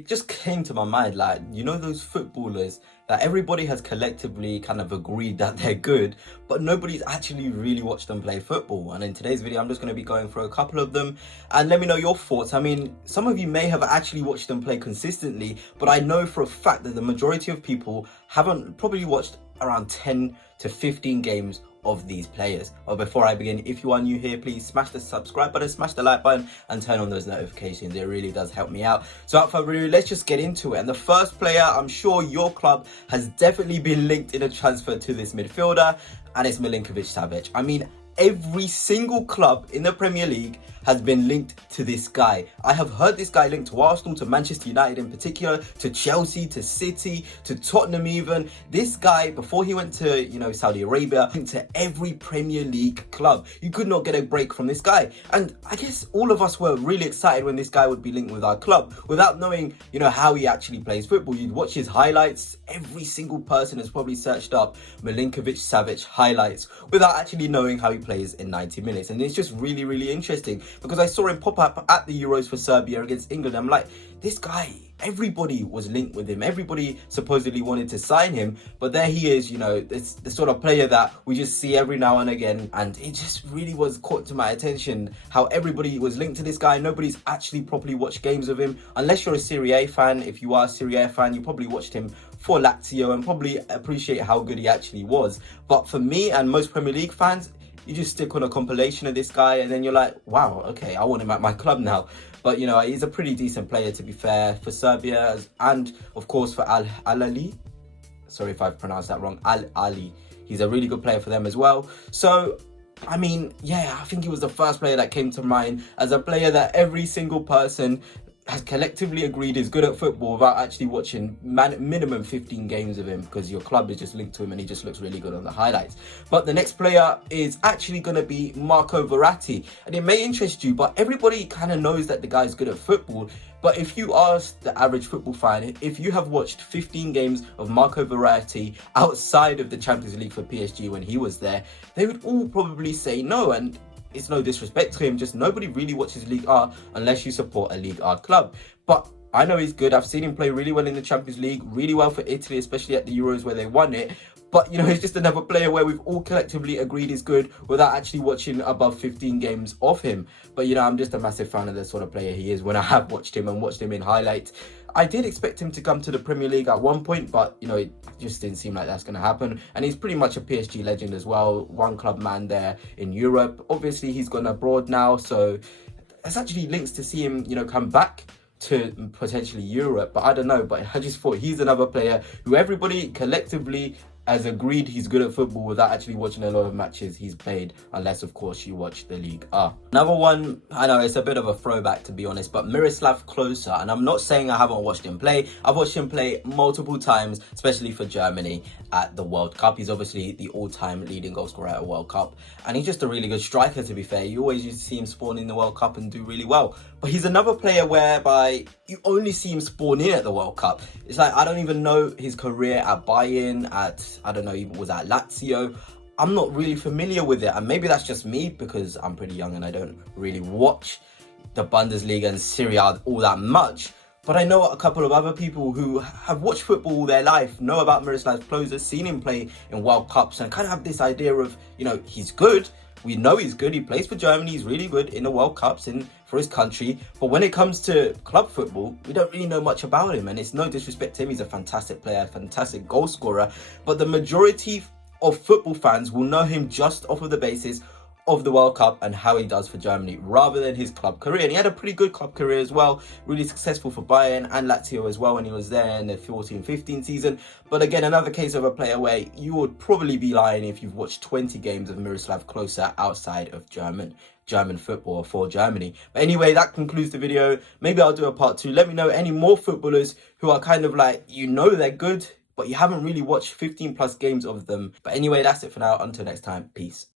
It just came to my mind, like, you know, those footballers that everybody has collectively kind of agreed that they're good, but nobody's actually really watched them play football. And in today's video, I'm just going to be going through a couple of them and let me know your thoughts. I mean, some of you may have actually watched them play consistently, but I know for a fact that the majority of people haven't probably watched around 10 to 15 games of these players. But before I begin, if you are new here, please smash the subscribe button, smash the like button, and turn on those notifications. It really does help me out. So without further ado, let's just get into it. And the first player, I'm sure your club has definitely been linked in a transfer to this midfielder, and it's Milinkovic-Savic. I mean, every single club in the Premier League has been linked to this guy. I have heard this guy linked to Arsenal, to Manchester United in particular, to Chelsea, to City, to Tottenham even. This guy, before he went to, you know, Saudi Arabia, linked to every Premier League club. You could not get a break from this guy. And I guess all of us were really excited when this guy would be linked with our club without knowing, you know, how he actually plays football. You'd watch his highlights. Every single person has probably searched up Milinkovic-Savic highlights without actually knowing how he plays in 90 minutes. And it's just really, really interesting because I saw him pop up at the Euros for Serbia against England. I'm like, this guy, everybody was linked with him. Everybody supposedly wanted to sign him, but there he is, you know, it's the sort of player that we just see every now and again. And it just really was caught to my attention how everybody was linked to this guy. Nobody's actually properly watched games of him, unless you're a Serie A fan. If you are a Serie A fan, you probably watched him for Lazio and probably appreciate how good he actually was. But for me and most Premier League fans, you just stick on a compilation of this guy and then you're like, wow, okay, I want him at my club now. But, you know, he's a pretty decent player, to be fair, for Serbia and, of course, for Al-Ali. Sorry if I've pronounced that wrong. Al-Ali. He's a really good player for them as well. So, I mean, yeah, I think he was the first player that came to mind as a player that every single person has collectively agreed is good at football without actually watching minimum 15 games of him, because your club is just linked to him and he just looks really good on the highlights. But the next player is actually going to be Marco Verratti, and it may interest you, but everybody kind of knows that the guy's good at football. But if you ask the average football fan, if you have watched 15 games of Marco Verratti outside of the Champions League for PSG when he was there, they would all probably say no. And it's no disrespect to him, just nobody really watches Ligue A unless you support a Ligue A club. But I know he's good. I've seen him play really well in the Champions League, really well for Italy, especially at the Euros where they won it. But, you know, he's just another player where we've all collectively agreed is good without actually watching above 15 games of him. But, you know, I'm just a massive fan of the sort of player he is when I have watched him and watched him in highlights. I did expect him to come to the Premier League at one point, but, you know, it just didn't seem like that's going to happen. And he's pretty much a PSG legend as well. One club man there in Europe. Obviously, he's gone abroad now, so there's actually links to see him, you know, come back to potentially Europe. But I don't know, but I just thought he's another player who everybody collectively has agreed he's good at football without actually watching a lot of matches he's played, unless of course you watch the Ligue A. Another one, I know it's a bit of a throwback to be honest, but Miroslav Klose, and I'm not saying I haven't watched him play. I've watched him play multiple times, especially for Germany at the World Cup. He's obviously the all-time leading goal scorer at a World Cup, and he's just a really good striker, to be fair. You always used to see him spawn in the World Cup and do really well. But he's another player whereby you only see him spawn in at the World Cup. It's like, I don't even know his career at Bayern, I don't know, even was at Lazio. I'm not really familiar with it, and maybe that's just me because I'm pretty young and I don't really watch the Bundesliga and Serie A all that much. But I know a couple of other people who have watched football all their life, know about Miroslav Klose, seen him play in World Cups, and kind of have this idea of, you know, he's good. We know he's good. He plays for Germany. He's really good in the World Cups and for his country. But when it comes to club football, we don't really know much about him. And it's no disrespect to him. He's a fantastic player, fantastic goal scorer. But the majority of football fans will know him just off of the basis of the World Cup and how he does for Germany rather than his club career. And he had a pretty good club career as well, really successful for Bayern and Lazio as well when he was there in the 14-15 season. But again, another case of a player where you would probably be lying if you've watched 20 games of Miroslav Klose outside of German football for Germany. But anyway, that concludes the video. Maybe I'll do a part 2. Let me know any more footballers who are kind of like, you know, they're good, but you haven't really watched 15 plus games of them. But anyway, that's it for now. Until next time, peace.